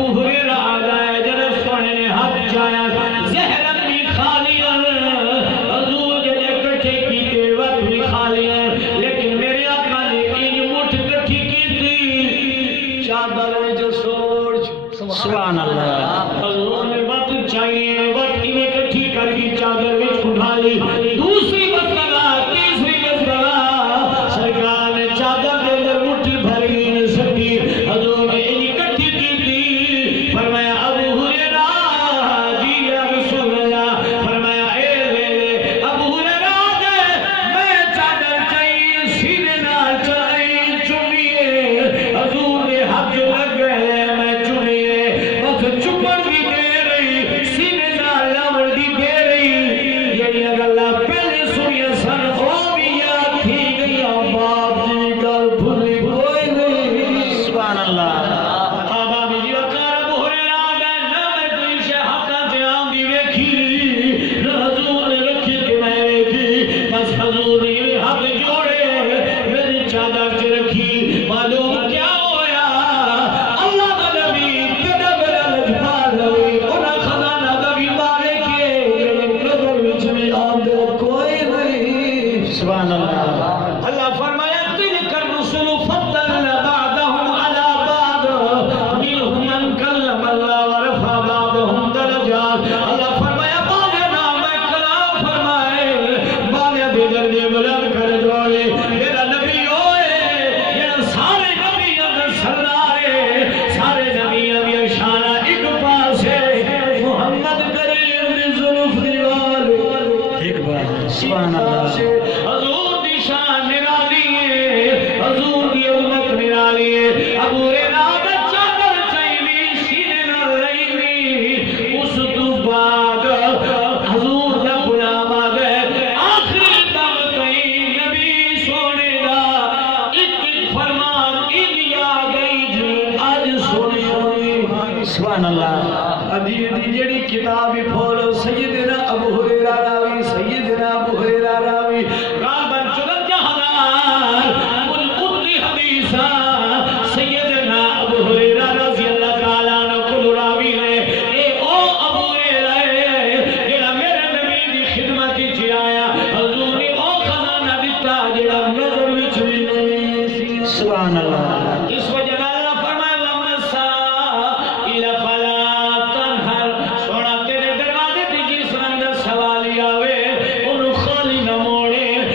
ابو ہریرہ آ گئے جب سونے نے ہاتھ چایا زہر بھی کھا لیا حضور جب اکٹھے کیتے وقت بھی کھا لیا لیکن میرے آقا نے ان مٹھ کٹھی کی تھی چادر جو سوچ سبحان اللہ حضور نے وقت چاہیے وقت انہیں کٹھی کر کی چادر بھی اٹھا لی دوسری مسئلہ تیسری مسئلہ سرکار نے چادر دے در مٹھی بھر گئی نہیں سکتی حضور نے انہیں کٹھی کی تھی فرمایا ابو ہریرہ جی یا رسول اللہ فرمایا اے لے ابو ہریرہ دے میں چادر چاہیے سینے نہ چاہیے چمیے حضور نے حق لگ گئے میں چمیے بس چپڑ بھی دے رہی سینے نہ لوڑ دی دے رہی یہ اللہ پہلے سنیا سن او بھی یاد تھی گئی باپ جی گل بھولی کوئی نہیں سبحان اللہ اللہ فرمایا تلک الرسل فضلنا بعضهم على بعض منهم من کلم اللہ ورفع بعضهم درجات اللہ فرمایا باغے نام کلام فرمائے باغے دیگر دے بلند کر دوئے میرا نبی ہوئے یہ سارے نبی اگر سردارے سارے نبی ابھی شانہ ایک پاس ہے محمد کریم دی ظلف دیوال ایک بار سبحان اللہ حضور دی شان نرالی ہے حضور دی امت نرالی ہے ابو ہریرہ دا چادر چاہیے سینے نہ لئیوی اس تو بعد حضور دا غلام آ گئے آخری دم کئی نبی سونے دا ایک فرمان ایک آ گئی جی آج سونے سبحان اللہ ادھی جڑی کتابی پھولو سیدنا ابو ہریرہ راوی سیدنا ابو ہریرہ راوی غالباً 14,000 قدی حدیثہ سیدنا ابو ہریرہ رضی اللہ تعالیٰ عنہ کل راوی نے اے او ابو ہریرہ جڑا میرے نبی دی خدمت کی آیا حضور نے او خزانہ دیتا جڑا نظر وچ بھی نہیں سبحان اللہ اس وجہ اللہ فرمائے وَمَنْ سَائِلَ فَلَا تَنْهَرْ سونا تیرے دروازے تے جس اندر سوالی آوے انہوں خالی نہ موڑے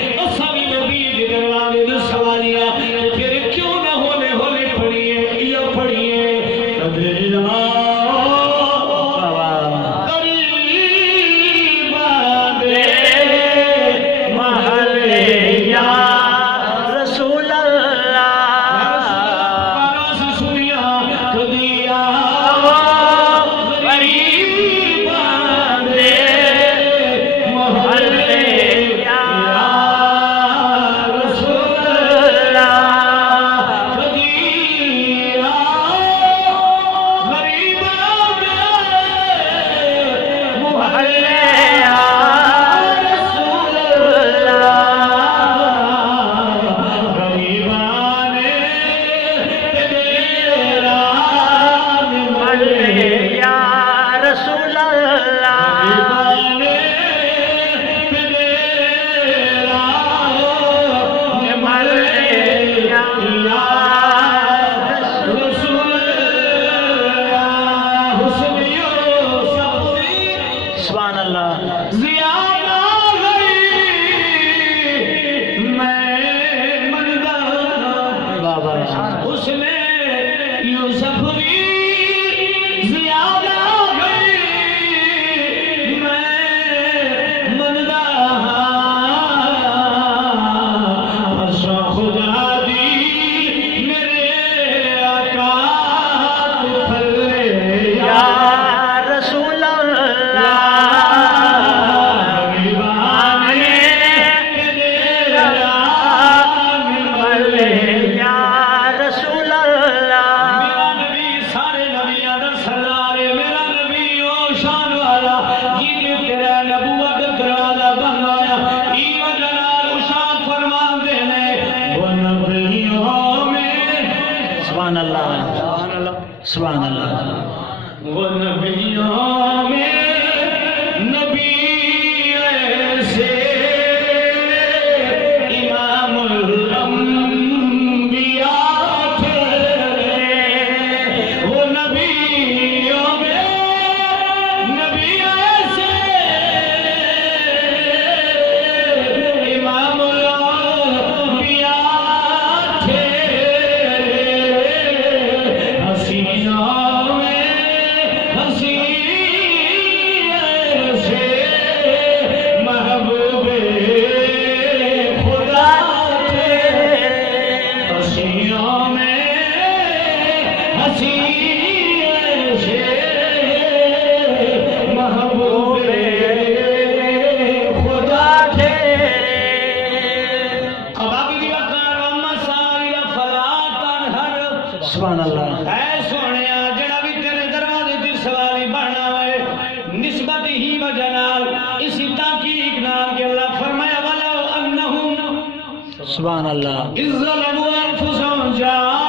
سبحان اللہ. وہ نبیوں میں نبی ایسے امام الانبیاء تھے. وہ نبیوں میں نبی ایسے امام الانبیاء تھے. حسینوں میں محبوب خدا تھے. حسینوں میں حسین سے محبوب خدا تھے. اب آگے وقار و مسائل فلا تنہر. سبحان اللہ. اے سونیا جڑا بھی تیرے دروازے تے سوالی بننا ہے نسبت ہی وجہ نال اسی تحقیق نال کہ اللہ فرمایا ولو انہم سبحان اللہ. اذ ظلموا انفسهم جاء